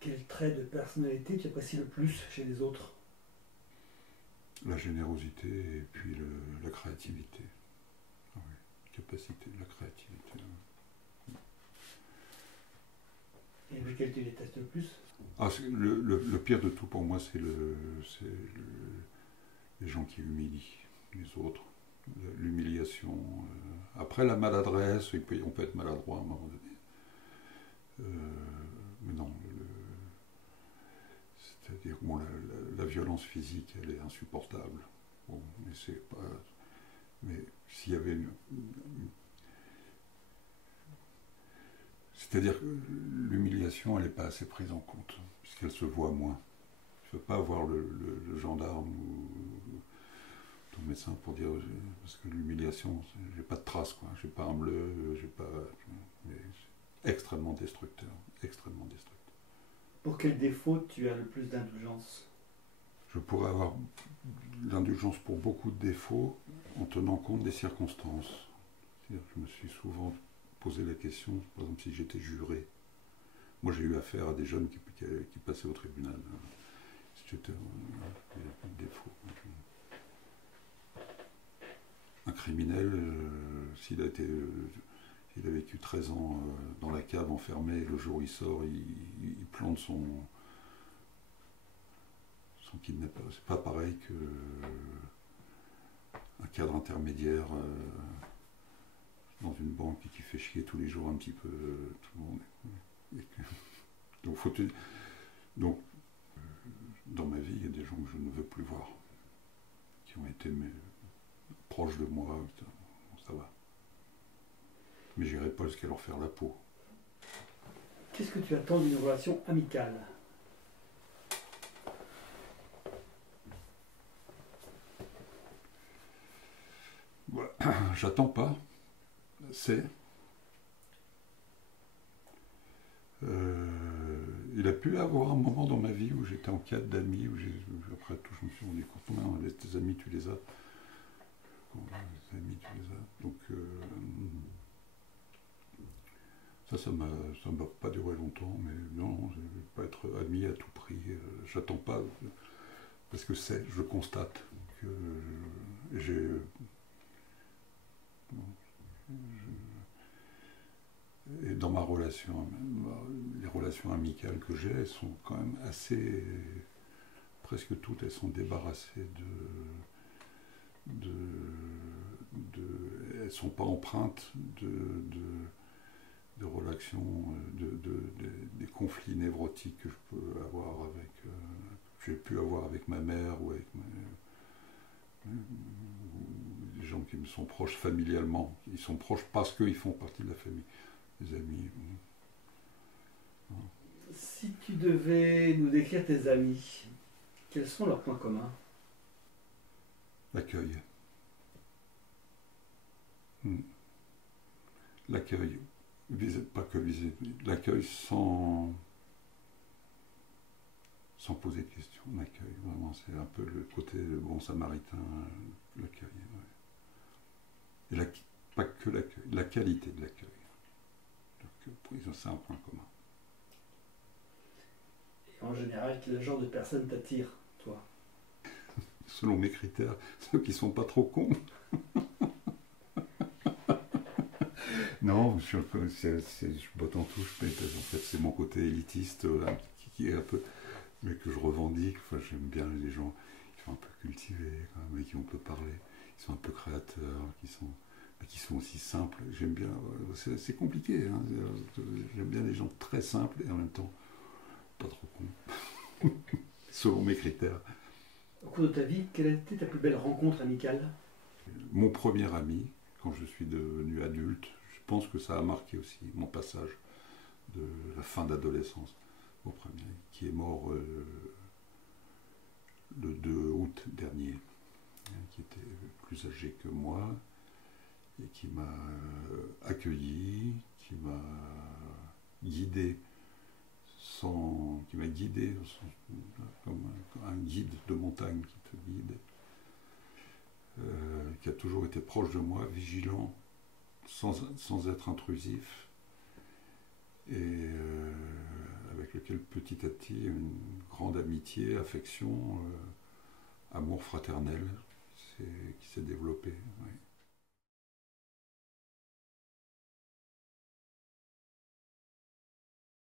Quel trait de personnalité tu apprécies le plus chez les autres? La générosité et puis la créativité. Ah oui, capacité, la créativité. Et lequel tu détestes le plus? Ah, le pire de tout pour moi, les gens qui humilient les autres. L'humiliation. Après la maladresse, on peut être maladroit à un moment donné. Mais non, c'est-à-dire bon, la violence physique, elle est insupportable. Bon, mais c'est pas. Mais s'il y avait c'est-à-dire que l'humiliation, elle n'est pas assez prise en compte, puisqu'elle se voit moins. Je ne veux pas avoir le gendarme ou ton médecin pour dire, parce que l'humiliation, j'ai pas de traces, quoi. J'ai pas un bleu, j'ai pas. Mais c'est extrêmement destructeur, extrêmement destructeur. Pour quel défaut tu as le plus d'indulgence? Je pourrais avoir l'indulgence pour beaucoup de défauts en tenant compte des circonstances. C'est-à-dire que je me suis souvent posé la question, par exemple, si j'étais juré. Moi, j'ai eu affaire à des jeunes qui passaient au tribunal. Si j'étais un défaut. Un criminel, s'il a vécu 13 ans dans la cave enfermé, le jour où il sort, il plante son kidnappeur. C'est pas pareil qu'un cadre intermédiaire dans une banque qui fait chier tous les jours un petit peu tout le monde. Donc, dans ma vie, il y a des gens que je ne veux plus voir, qui ont été proches de moi, bon, ça va. Mais j'irai pas jusqu'à leur faire la peau. Qu'est-ce que tu attends d'une relation amicale? Ouais, j'attends pas. C'est. Il a pu avoir un moment dans ma vie où j'étais en quête d'amis, après tout, je me suis rendu compte, non, tes amis, tu les as. Les amis, tu les as. Donc, ça m'a pas duré longtemps, mais non, je ne vais pas être ami à tout prix. J'attends pas, parce que je constate que j'ai. Et dans ma relation, les relations amicales que j'ai, elles sont quand même assez. Presque toutes, elles sont débarrassées elles ne sont pas empreintes de relations, des conflits névrotiques que je peux avoir avec. J'ai pu avoir avec ma mère ou avec les gens qui me sont proches familialement. Ils sont proches parce qu'ils font partie de la famille. Les amis. Si tu devais nous décrire tes amis, quels sont leurs points communs? L'accueil. L'accueil. Pas que l'accueil sans poser de questions. L'accueil, vraiment, c'est un peu le côté bon samaritain, l'accueil. Ouais. Et pas que l'accueil, la qualité de l'accueil. C'est un point commun. Et en général, quel genre de personne t'attire, toi? Selon mes critères, ceux qui sont pas trop cons. Non, je botte en touche, mais en fait c'est mon côté élitiste qui est un peu, mais que je revendique. Enfin, j'aime bien les gens qui sont un peu cultivés, quand même, avec qui on peut parler, qui sont un peu créateurs, qui sont aussi simples. J'aime bien, c'est compliqué, hein, j'aime bien les gens très simples et en même temps pas trop cons, selon mes critères. Au cours de ta vie, quelle a été ta plus belle rencontre amicale? Mon premier ami, quand je suis devenu adulte, je pense que ça a marqué aussi mon passage de la fin d'adolescence au premier, qui est mort le 2 août dernier, qui était plus âgé que moi et qui m'a accueilli, qui m'a guidé comme un guide de montagne qui te guide, qui a toujours été proche de moi, vigilant, sans être intrusif, et avec avec lequel petit à petit, une grande amitié, affection, amour fraternel. C'est